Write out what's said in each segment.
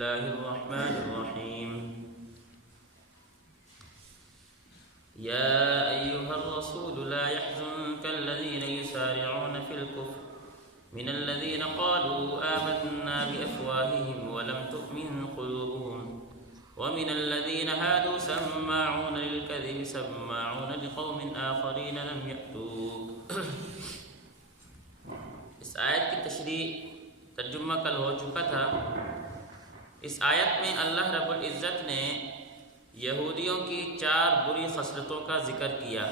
الله الرحمن الرحيم يا أيها الرسول لا يحزنك الذين يسارعون في الكفر من الذين قالوا آمنا بأفواههم ولم تؤمن قلوبهم ومن الذين هادوا سماعون للكذب سماعون لقوم آخرين لم يأتوك. اس آیت کی تشریح ترجمہ کل ہو چکا تھا. اس آیت میں اللہ رب العزت نے یہودیوں کی 4 بری خصلتوں کا ذکر کیا.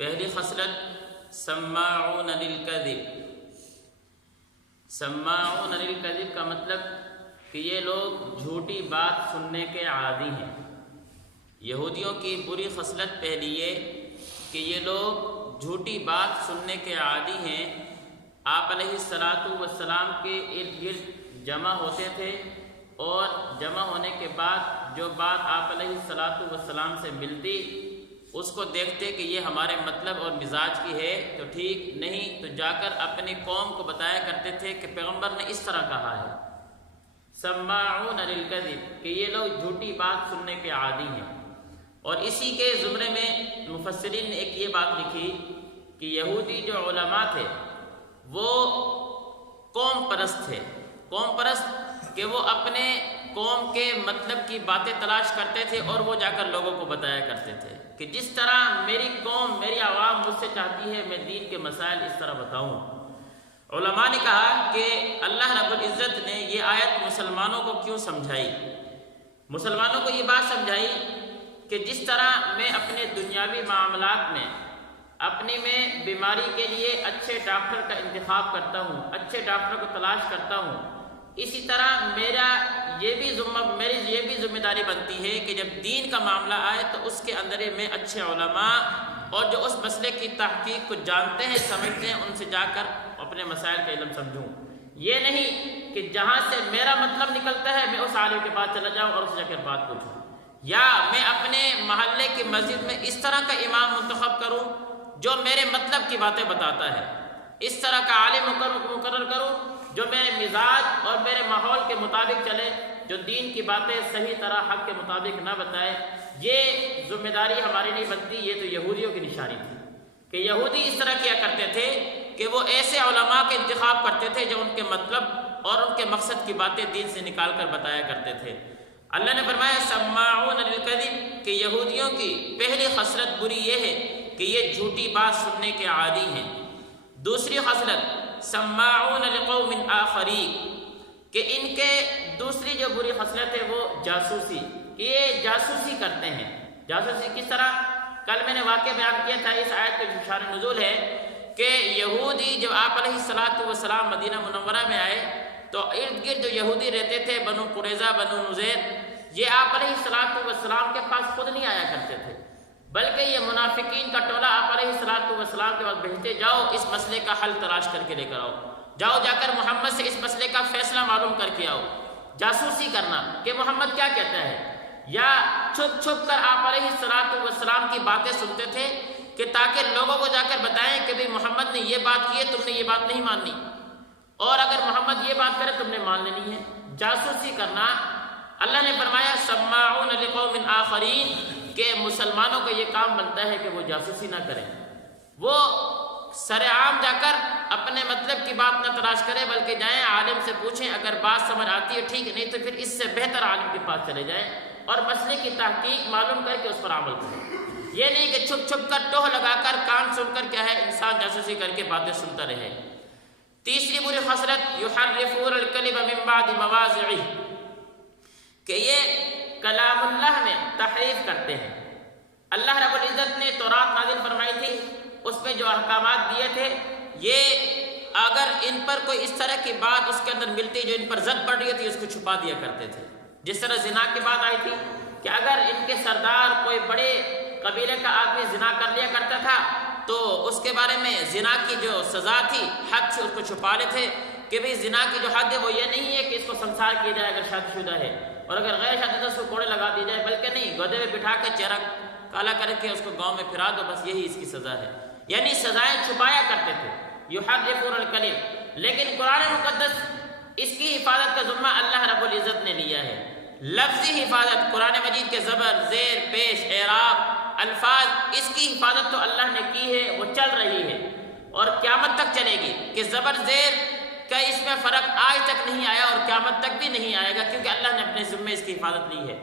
پہلی خصلت سماعون للکذب. سماعون للکذب کا مطلب کہ یہ لوگ جھوٹی بات سننے کے عادی ہیں. یہودیوں کی بری خصلت پہلی یہ کہ یہ لوگ جھوٹی بات سننے کے عادی ہیں. آپ علیہ الصلاۃ والسلام کے ارد گرد جمع ہوتے تھے اور جمع ہونے کے بعد جو بات آپ علیہ الصلاۃ والسلام سے ملتی اس کو دیکھتے کہ یہ ہمارے مطلب اور مزاج کی ہے تو ٹھیک نہیں تو جا کر اپنی قوم کو بتایا کرتے تھے کہ پیغمبر نے اس طرح کہا ہے. سماعون للکذب کہ یہ لوگ جھوٹی بات سننے کے عادی ہیں. اور اسی کے زمرے میں مفسرین نے ایک یہ بات لکھی کہ یہودی جو علماء تھے وہ قوم پرست تھے. قوم پرست کہ وہ اپنے قوم کے مطلب کی باتیں تلاش کرتے تھے اور وہ جا کر لوگوں کو بتایا کرتے تھے کہ جس طرح میری قوم میری عوام مجھ سے چاہتی ہے میں دین کے مسائل اس طرح بتاؤں. علماء نے کہا کہ اللہ رب العزت نے یہ آیت مسلمانوں کو کیوں سمجھائی. مسلمانوں کو یہ بات سمجھائی کہ جس طرح میں اپنے دنیاوی معاملات میں اپنی میں بیماری کے لیے اچھے ڈاکٹر کا انتخاب کرتا ہوں, اچھے ڈاکٹر کو تلاش کرتا ہوں, اسی طرح میری یہ بھی ذمہ داری بنتی ہے کہ جب دین کا معاملہ آئے تو اس کے اندر میں اچھے علماء اور جو اس مسئلے کی تحقیق کو جانتے ہیں سمجھتے ہیں ان سے جا کر اپنے مسائل کا علم سمجھوں. یہ نہیں کہ جہاں سے میرا مطلب نکلتا ہے میں اس عالم کے پاس چلا جاؤں اور اس سے جا کر بات پوچھوں, یا میں اپنے محلے کی مسجد میں اس طرح کا امام منتخب کروں جو میرے مطلب کی باتیں بتاتا ہے, اس طرح کا عالم مقرر کروں جو میرے مزاج اور میرے ماحول کے مطابق چلے, جو دین کی باتیں صحیح طرح حق کے مطابق نہ بتائے. یہ ذمہ داری ہماری نہیں بنتی. یہ تو یہودیوں کی نشانی تھی کہ یہودی اس طرح کیا کرتے تھے کہ وہ ایسے علماء کے انتخاب کرتے تھے جو ان کے مطلب اور ان کے مقصد کی باتیں دین سے نکال کر بتایا کرتے تھے. اللہ نے فرمایا سماعون للکذب کہ یہودیوں کی پہلی خصلت بری یہ ہے کہ یہ جھوٹی بات سننے کے عادی ہیں. دوسری خصلت سماعون لقوم آخرین کہ ان کے دوسری جو بری خصلت ہے وہ جاسوسی, یہ جاسوسی کرتے ہیں. جاسوسی کس طرح؟ کل میں نے واقعہ بیان کیا تھا. اس آیت کا جو شان نزول ہے کہ یہودی جب آپ علیہ الصلاۃ والسلام مدینہ منورہ میں آئے تو ارد گرد جو یہودی رہتے تھے بنو قریظہ بنو نذیر, یہ آپ علیہ الصلاۃ والسلام کے پاس خود نہیں آیا کرتے تھے بلکہ یہ منافقین کا ٹولہ آپ علیہ الصلاۃ والسلام کے پاس بھیجتے جاؤ اس مسئلے کا حل تلاش کر کے لے کر آؤ, جاؤ جا کر محمد سے اس مسئلے کا فیصلہ معلوم کر کے آؤ. جاسوسی کرنا کہ محمد کیا کہتا ہے, یا چھپ چھپ کر آپ علیہ الصلاۃ والسلام کی باتیں سنتے تھے کہ تاکہ لوگوں کو جا کر بتائیں کہ بھی محمد نے یہ بات کی ہے تم نے یہ بات نہیں ماننی, اور اگر محمد یہ بات کرے تم نے مان لینی ہے. جاسوسی کرنا. اللہ نے فرمایا سماعون لقوم آخرین کہ مسلمانوں کا یہ کام بنتا ہے کہ وہ جاسوسی نہ کریں, وہ سر عام جا کر اپنے مطلب کی بات نہ تلاش کریں بلکہ جائیں عالم سے پوچھیں, اگر بات سمجھ آتی ہے ٹھیک, نہیں تو پھر اس سے بہتر عالم کے پاس چلے جائیں اور مسئلے کی تحقیق معلوم کر کے اس پر عمل کریں. یہ نہیں کہ چھپ چھپ کر ٹوہ لگا کر کان سن کر کیا ہے انسان جاسوسی کر کے باتیں سنتا رہے. تیسری بری خصلت یحرفون الکلم من بعد مواضعہ کہ یہ کلام اللہ میں تحریف کرتے ہیں. اللہ رب العزت نے تورات نازل فرمائی تھی, اس میں جو احکامات دیے تھے, یہ اگر ان پر کوئی اس طرح کی بات اس کے اندر ملتی جو ان پر زد پڑ رہی تھی اس کو چھپا دیا کرتے تھے. جس طرح زنا کی بات آئی تھی کہ اگر ان کے سردار کوئی بڑے قبیلے کا آدمی زنا کر لیا کرتا تھا تو اس کے بارے میں زنا کی جو سزا تھی حد سے اس کو چھپا لیتے تھے کہ بھئی زنا کی جو حد ہے وہ یہ نہیں ہے کہ اس کو سنسار کیا جائے اگر شادی شدہ ہے, اور اگر غیر شادی شدہ اس کو کوڑے لگا دی جائے, بلکہ نہیں, گدھے میں بٹھا کے چہرہ کالا کر کے اس کو گاؤں میں پھرا دو, بس یہی اس کی سزا ہے. یعنی سزائیں چھپایا کرتے تھے. یحرفون الکلم. لیکن قرآن مقدس اس کی حفاظت کا ذمہ اللہ رب العزت نے لیا ہے۔ لفظی حفاظت، قرآن مجید کے زبر، زیر، پیش، اعراب، الفاظ، اس کی حفاظت تو اللہ نے کی ہے، وہ چل رہی ہے اور قیامت تک چلے گی کہ زبر زیر کا اس میں فرق آج تک نہیں آیا اور قیامت تک بھی نہیں آئے گا، کیونکہ اللہ نے اپنے ذمے اس کی حفاظت لی ہے۔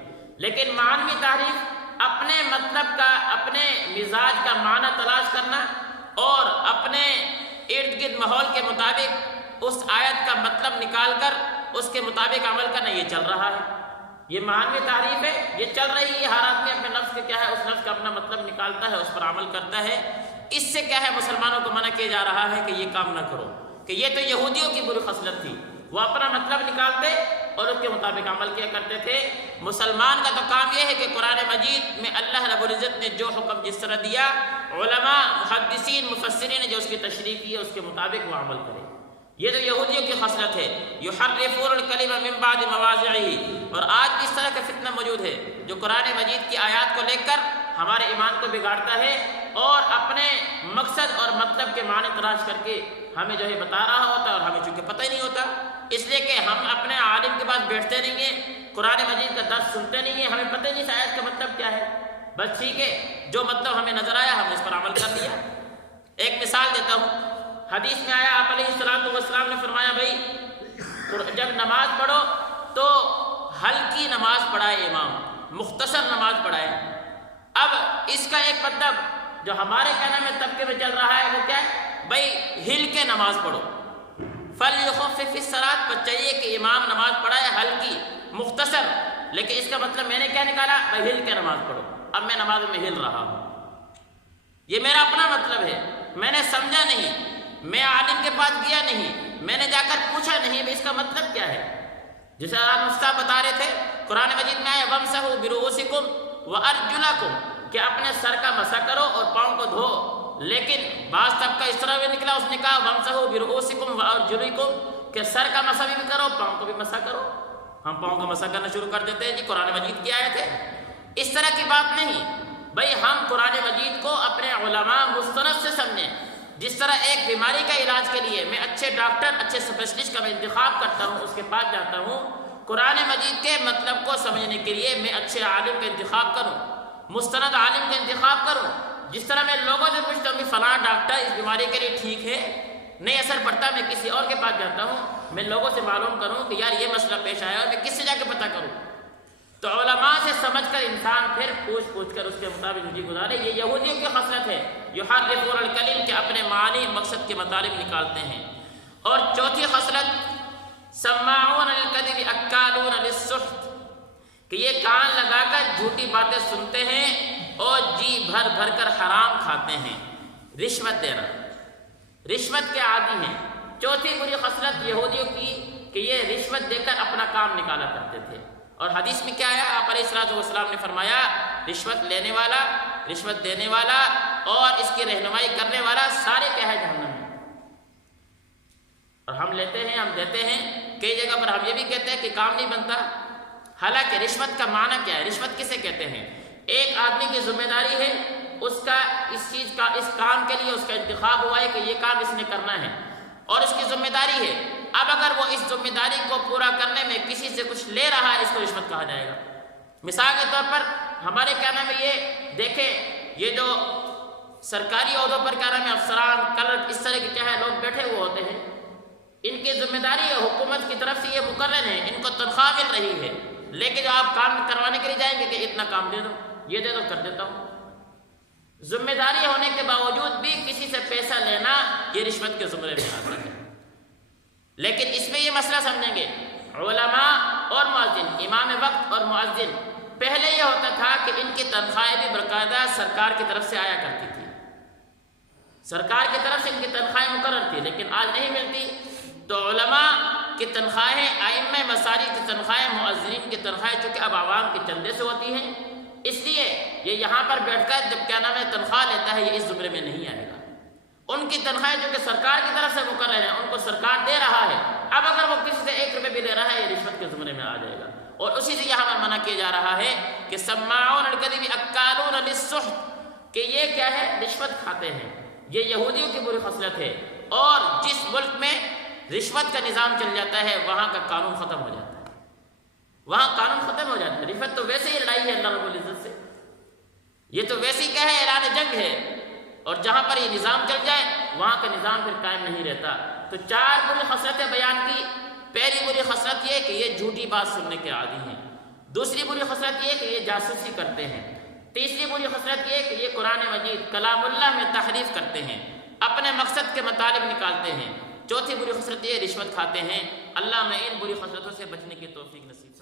لیکن معنوی تحریف اپنے مطلب کا، اپنے مزاج کا معنی تلاش کرنا اور اپنے ارد گرد ماحول کے مطابق اس آیت کا مطلب نکال کر اس کے مطابق عمل کرنا، یہ چل رہا ہے، یہ معنوی تعریف ہے، یہ چل رہی ہے۔ ہر آدمی اپنے نفس کے کیا ہے، اس نفس کا اپنا مطلب نکالتا ہے، اس پر عمل کرتا ہے۔ اس سے کیا ہے، مسلمانوں کو منع کیا جا رہا ہے کہ یہ کام نہ کرو، کہ یہ تو یہودیوں کی بری خصلت تھی، وہ اپنا مطلب نکالتے اور اس کے مطابق عمل کیا کرتے تھے۔ مسلمان کا تو کام یہ ہے کہ قرآن مجید میں اللہ رب العزت نے جو حکم جس طرح دیا، علماء، محدثین، مفسرین نے جو اس کی تشریح کی ہے، اس کے مطابق وہ عمل کرے۔ یہ تو یہودیوں کی خصلت ہے، یحرفون الکلم من بعد مواضعہ، اور آج بھی اس طرح کا فتنہ موجود ہے جو قرآن مجید کی آیات کو لے کر ہمارے ایمان کو بگاڑتا ہے اور اپنے مقصد اور مطلب کے معنی تلاش کر کے ہمیں جو ہے بتا رہا ہوتا ہے، اور ہمیں چونکہ پتہ ہی نہیں ہوتا، اس لیے کہ ہم اپنے عالم کے پاس بیٹھتے نہیں ہیں، قرآن مجید کا درس سنتے نہیں ہیں، ہمیں پتہ ہی نہیں آیت کا مطلب کیا ہے، بس ٹھیک ہے جو مطلب ہمیں نظر آیا ہم اس پر عمل کر لیا۔ ایک مثال دیتا ہوں، حدیث میں آیا، آپ علیہ السلام نے فرمایا بھائی جب نماز پڑھو تو ہلکی نماز پڑھائے امام، مختصر نماز پڑھائے۔ اب اس کا ایک مطلب جو ہمارے کہنے میں طبقے میں چل رہا ہے وہ کیا ہے، بھائی ہل کے نماز پڑھو، فَلْيُخَفِّفِ الصَّلَاةَ، پر چاہیے کہ امام نماز پڑھائے ہلکی، مختصر، لیکن اس کا مطلب میں نے کیا نکالا، بھائی ہل کے نماز پڑھو۔ اب میں نماز میں ہل رہا ہوں، یہ میرا اپنا مطلب ہے، میں نے سمجھا نہیں، میں عالم کے پاس گیا نہیں، میں نے جا کر پوچھا نہیں بھائی اس کا مطلب کیا ہے۔ جیسے آپ مفتاح بتا رہے تھے، قرآن مجید میں آیا وَامْسَحُوا بِرُؤُوسِكُمْ وَأَرْجُلَكُمْ، کہ اپنے سر کا مسح کرو اور پاؤں کو دھو، لیکن بعض طبقہ اس طرح بھی نکلا، اس نے کہا وَامْسَحُوا بِرُؤُوسِكُمْ وَأَرْجُلِكُمْ، کہ سر کا مسح بھی کرو، پاؤں کو بھی مسح کرو۔ ہم پاؤں کا مسح کرنا شروع کر دیتے ہیں، جی قرآن مجید کی آیت ہے، اس طرح کی بات نہیں بھائی۔ ہم قرآن مجید کو اپنے علماء مستند سے سمجھیں، جس طرح ایک بیماری کا علاج کے لیے میں اچھے ڈاکٹر، اچھے اسپیشلسٹ کا میں انتخاب کرتا ہوں، اس کے پاس جاتا ہوں، قرآن مجید کے مطلب کو سمجھنے کے لیے میں اچھے عالم کا انتخاب کروں، مستند عالم کا انتخاب کروں۔ جس طرح میں لوگوں سے پوچھتا ہوں کہ فلاں ڈاکٹر اس بیماری کے لیے ٹھیک ہے، نہیں اثر پڑتا، میں کسی اور کے پاس جاتا ہوں، میں لوگوں سے معلوم کروں کہ یار یہ مسئلہ پیش آیا اور میں کس سے جا کے پتہ کروں۔ تو علماء سے سمجھ کر انسان پھر پوچھ کر اس کے مطابق زندگی گزارے۔ یہ یہودیوں کی خصلت ہے، یحرفون الکلم، کہ اپنے معنی مقصد کے مطابق نکالتے ہیں۔ اور چوتھی خصلت سماعون للکذب اکالون للسحت، کہ یہ کان لگا کر جھوٹی باتیں سنتے ہیں اور جی بھر بھر کر حرام کھاتے ہیں۔ رشوت دینا، رشوت کے عادی ہیں۔ چوتھی بری خصلت یہودیوں کی کہ یہ رشوت دے کر اپنا کام نکالا کرتے تھے۔ اور حدیث میں کیا آیا، آپ علیہ السلام نے فرمایا رشوت لینے والا، رشوت دینے والا اور اس کی رہنمائی کرنے والا سارے کیا ہے، جہنم میں۔ اور ہم لیتے ہیں، ہم دیتے ہیں، کئی جگہ پر ہم یہ بھی کہتے ہیں کہ کام نہیں بنتا، حالانکہ رشوت کا معنی کیا ہے، رشوت کسے کہتے ہیں؟ ایک آدمی کی ذمہ داری ہے، اس کا اس چیز کا، اس کام کے لیے اس کا انتخاب ہوا ہے کہ یہ کام اس نے کرنا ہے اور اس کی ذمہ داری ہے۔ اب اگر وہ اس ذمہ داری کو پورا کرنے میں کسی سے کچھ لے رہا ہے، اس کو رشوت کہا جائے گا۔ مثال کے طور پر ہمارے کیا نام ہے، یہ دیکھیں، یہ جو سرکاری عہدوں پر کیا نام ہے، افسران، کلرک، اس طرح کے کیا ہے لوگ بیٹھے ہوئے ہوتے ہیں، ان کی ذمہ داری ہے، حکومت کی طرف سے یہ مقرر ہے، ان کو تنخواہ مل رہی ہے، لیکن آپ کام کروانے کے لیے جائیں گے کہ اتنا کام دے دو، یہ دے دو، کر دیتا ہوں۔ ذمہ داری ہونے کے باوجود بھی کسی سے پیسہ لینا یہ رشوت کے زمرے میں آتا ہے۔ لیکن اس میں یہ مسئلہ سمجھیں گے، علماء اور مؤذن، امام وقت اور مؤذن، پہلے یہ ہوتا تھا کہ ان کی تنخواہیں بھی باقاعدہ سرکار کی طرف سے آیا کرتی تھی، سرکار کی طرف سے ان کی تنخواہیں مقرر تھی، لیکن آج نہیں ملتی۔ تو علماء کی تنخواہیں، ائمہ مساجد کی تنخواہیں، مؤذنین کی تنخواہیں چونکہ اب عوام کے چندے سے ہوتی ہیں، اس لیے یہ یہاں پر بیٹھ کر جب کیا نام ہے تنخواہ لیتا ہے، یہ اس زمرے میں نہیں آئے گا۔ ان کی تنخواہیں جو کہ سرکار کی طرف سے مقرر ہیں، ان کو سرکار دے رہا ہے، اب اگر وہ کسی سے 1 روپے بھی لے رہا ہے، یہ رشوت کے زمرے میں آ جائے گا۔ اور اسی سے یہاں پر منع کیا جا رہا ہے کہ سماعون للکذب اکالون للسحت، کہ یہ کیا ہے، رشوت کھاتے ہیں۔ یہ یہودیوں کی بری خصلت ہے۔ اور جس ملک میں رشوت کا نظام چل جاتا ہے وہاں کا قانون ختم ہو جاتا ہے، وہاں قانون ختم ہو جاتا ہے۔ رشوت تو ویسے ہی لڑائی ہے اللہ رب العزت سے، یہ تو ویسے ہی کیا ہے، اعلان جنگ ہے، اور جہاں پر یہ نظام چل جائے وہاں کا نظام پھر قائم نہیں رہتا۔ تو 4 بری خصلتیں بیان کی۔ پہلی بری خصلت یہ کہ یہ جھوٹی بات سننے کے عادی ہیں، دوسری بری خصلت یہ کہ یہ جاسوسی کرتے ہیں، تیسری بری خصلت یہ کہ یہ قرآن مجید کلام اللہ میں تحریف کرتے ہیں، اپنے مقصد کے مطالب نکالتے ہیں، چوتھی بری خصلت یہ رشوت کھاتے ہیں۔ اللہ میں ان بری خصلتوں سے بچنے کی توفیق نصیب